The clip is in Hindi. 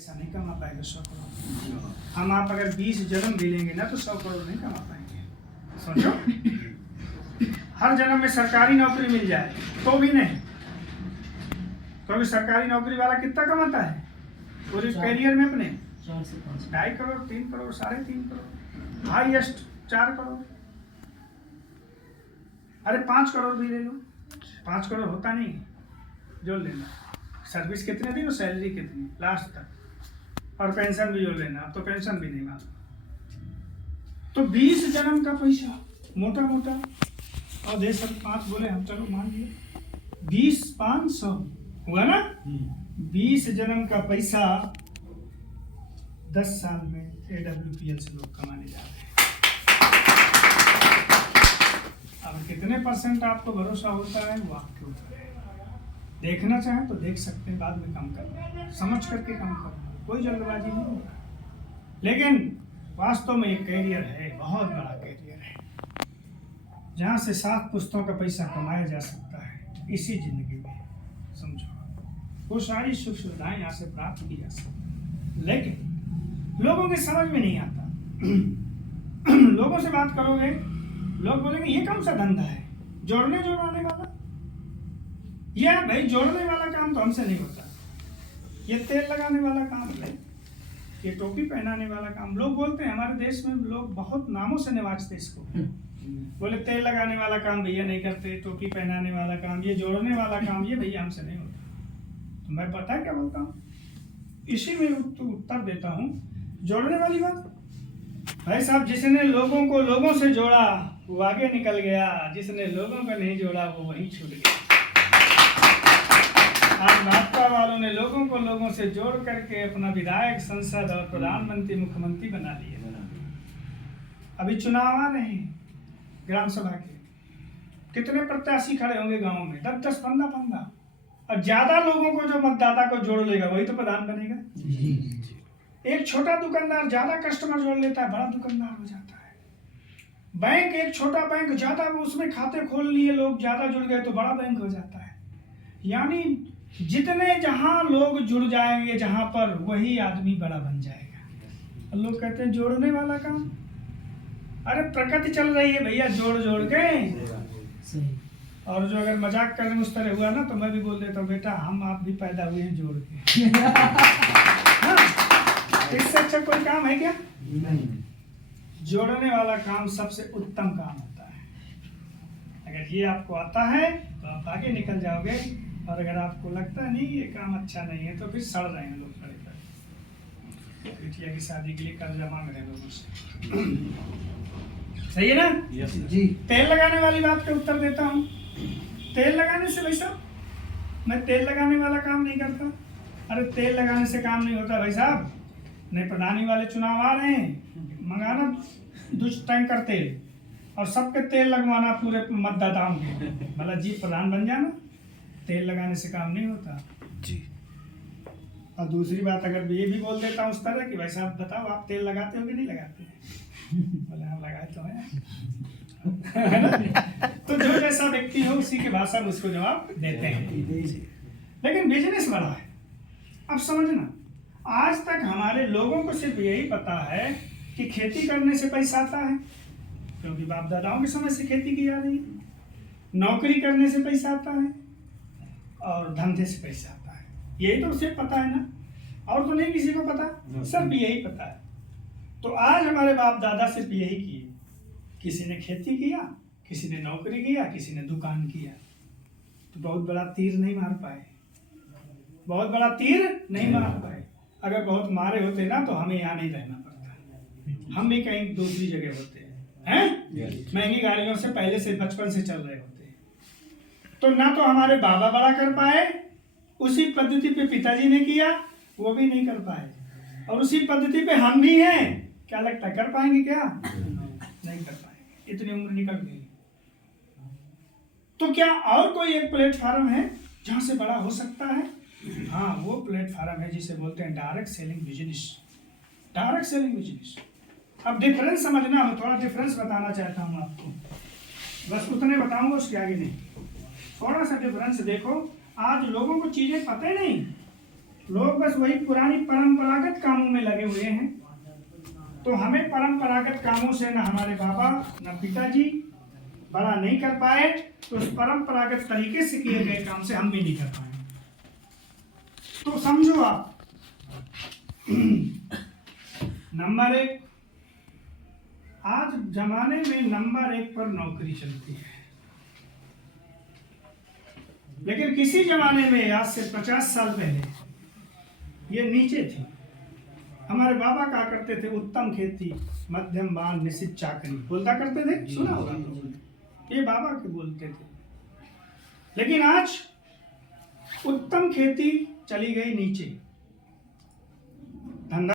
पैसा नहीं कमा पाएगा 100 करोड़। हम आप अगर 20 जन्म भी लेंगे ना तो 100 करोड़ नहीं कमा पाएंगे। सोचो, हर जन्म में सरकारी नौकरी मिल जाए तो भी नहीं, क्योंकि सरकारी नौकरी वाला कितना कमाता है पूरे करियर में अपने 2.5 करोड़, 3 करोड़, 3.5 करोड़, हाईएस्ट 4 करोड़। अरे 5 करोड़ भी ले लो, 5 करोड़ होता नहीं, जोड़ लेना। सर्विस कितने दिन और सैलरी कितनी लास्ट तक, और पेंशन भी जोड़ लेना। अब तो पेंशन भी नहीं मालूम। तो 20 जन्म का पैसा मोटा मोटा, और दे सब 5 बोले हम, चलो मान लिए 20 5 100 हुआ ना। 20 जन्म का पैसा 10 साल में AWPL से लोग कमाने जा रहे हैं। अब कितने % आपको भरोसा होता है वो आपके ऊपर है। देखना चाहें तो देख सकते हैं, बाद में कम करना, समझ करके कम करना, कोई जल्दबाजी नहीं होगा। लेकिन वास्तव में एक कैरियर है, बहुत बड़ा कैरियर है, जहाँ से 7 पुश्तों का पैसा कमाया जा सकता है इसी जिंदगी में। समझो, वो सारी सुख सुविधाएं यहाँ से प्राप्त की जा सकती, लेकिन लोगों के समझ में नहीं आता। लोगों से बात करोगे, लोग बोलेंगे ये कौन सा धंधा है जोड़ने जोड़ाने वाला। ये भाई जोड़ने वाला काम तो हमसे नहीं होता, ये तेल लगाने वाला काम है, ये टोपी पहनाने वाला काम। लोग बोलते हैं, हमारे देश में लोग बहुत नामों से नवाजते इसको, बोले तेल लगाने वाला काम भैया नहीं करते, टोपी पहनाने वाला काम, ये जोड़ने वाला काम ये भैया हमसे नहीं होता। तो मैं पता है क्या बोलता हूँ, इसी में उत्तर देता हूँ। जोड़ने वाली बात, भाई साहब जिसने लोगों को लोगों से जोड़ा वो आगे निकल गया, जिसने लोगों को नहीं जोड़ा वो वहीं छूट गया। आज भाजपा वालों ने लोगों को लोगों से जोड़ करके अपना विधायक, संसद और प्रधानमंत्री, मुख्यमंत्री बना लिए। अभी चुनाव आ रहे हैं ग्राम सभा के, कितने प्रत्याशी खड़े होंगे गांव में, 10-10, 15-15, और ज्यादा लोगों को जो मतदाता को जोड़ लेगा वही तो प्रधान बनेगा। एक छोटा दुकानदार ज्यादा कस्टमर जोड़ लेता है, बड़ा दुकानदार हो जाता है। बैंक, एक छोटा बैंक ज्यादा, उसमें खाते खोल लिए लोग, ज्यादा जुड़ गए तो बड़ा बैंक हो जाता है। यानी जितने जहां लोग जुड़ जाएंगे जहां पर, वही आदमी बड़ा बन जाएगा। लोग कहते हैं जोड़ने वाला काम, अरे प्रकृति चल रही है भैया जोड़ जोड़ के। और जो अगर मजाक करने में उस तरह हुआ ना तो मैं भी बोल देता हूँ, बेटा हम आप भी पैदा हुए हैं जोड़ के। हाँ, इससे अच्छा कोई काम है क्या? नहीं। जोड़ने वाला काम सबसे उत्तम काम होता है। अगर ये आपको आता है तो आप आगे निकल जाओगे, और अगर आपको लगता है नहीं ये काम अच्छा नहीं है तो फिर सड़ रहे हैं लोग खड़े खड़े। बिटिया की शादी के लिए कर्जा मांग रहे हैं लोगों से, सही है ना? जी। तेल लगाने वाली बात का उत्तर देता हूँ। तेल लगाने से भाई साहब, मैं तेल लगाने वाला काम नहीं करता। अरे तेल लगाने से काम नहीं होता भाई साहब। नहीं, प्रधानी वाले चुनाव आ रहे हैं, मंगाना 2 टैंकर तेल और सबके तेल लगवाना पूरे मतदाताओं के, मतलब जी प्रधान बन जाना। तेल लगाने से काम नहीं होता जी। और दूसरी बात, अगर ये भी बोल देता हूँ उस तरह कि भाई साहब बताओ आप तेल लगाते हो कि नहीं लगाते? बोले हम लगाए तो हैं। तो जो जैसा व्यक्ति हो उसी के भाषा में उसको जवाब देते हैं। लेकिन बिजनेस बड़ा है। अब समझना, आज तक हमारे लोगों को सिर्फ यही पता है कि खेती करने से पैसा आता है, क्योंकि बाप दादाओं के समय से खेती की जा रही है। नौकरी करने से पैसा आता है और धंधे से पैसा आता है, यही तो सिर्फ पता है ना, और तो नहीं किसी को पता, सिर्फ यही पता है। तो आज हमारे बाप दादा सिर्फ यही किए, किसी ने खेती किया, किसी ने नौकरी किया, किसी ने दुकान किया। तो बहुत बड़ा तीर नहीं मार पाए, बहुत बड़ा तीर नहीं मार पाए। अगर बहुत मारे होते ना तो हमें यहाँ नहीं रहना पड़ता, हम भी कहीं दूसरी जगह होते हैं, महंगी गाड़ियों से पहले से बचपन से चल रहे होते। तो ना तो हमारे बाबा बड़ा कर पाए, उसी पद्धति पे पिताजी ने किया, वो भी नहीं कर पाए, और उसी पद्धति पे हम भी हैं। क्या लगता है कर पाएंगे क्या? नहीं कर पाएंगे, इतनी उम्र निकल गई। तो क्या और कोई एक प्लेटफार्म है जहां से बड़ा हो सकता है? हाँ, वो प्लेटफार्म है जिसे बोलते हैं direct selling business. Direct selling business. अब डिफरेंस समझना, मैं थोड़ा डिफरेंस बताना चाहता हूँ आपको, बस उतने बताऊंगा, उसके आगे नहीं। थोड़ा सा डिफरेंस देखो। आज लोगों को चीजें पता ही नहीं लोग बस वही पुरानी परंपरागत कामों में लगे हुए हैं। तो हमें परंपरागत कामों से न हमारे बाबा न पिताजी बड़ा नहीं कर पाए, तो उस परंपरागत तरीके से किए गए काम से हम भी नहीं कर पाए। तो समझो आप, नंबर 1, आज जमाने में नंबर 1 पर नौकरी चलती है, लेकिन किसी जमाने में आज से 50 साल पहले ये नीचे थी। हमारे बाबा कहा करते थे, उत्तम खेती मध्यम बान निश्चित चाकरी, बोलता करते थे, सुना होगा तो ये बाबा के बोलते थे। लेकिन आज उत्तम खेती चली गई नीचे,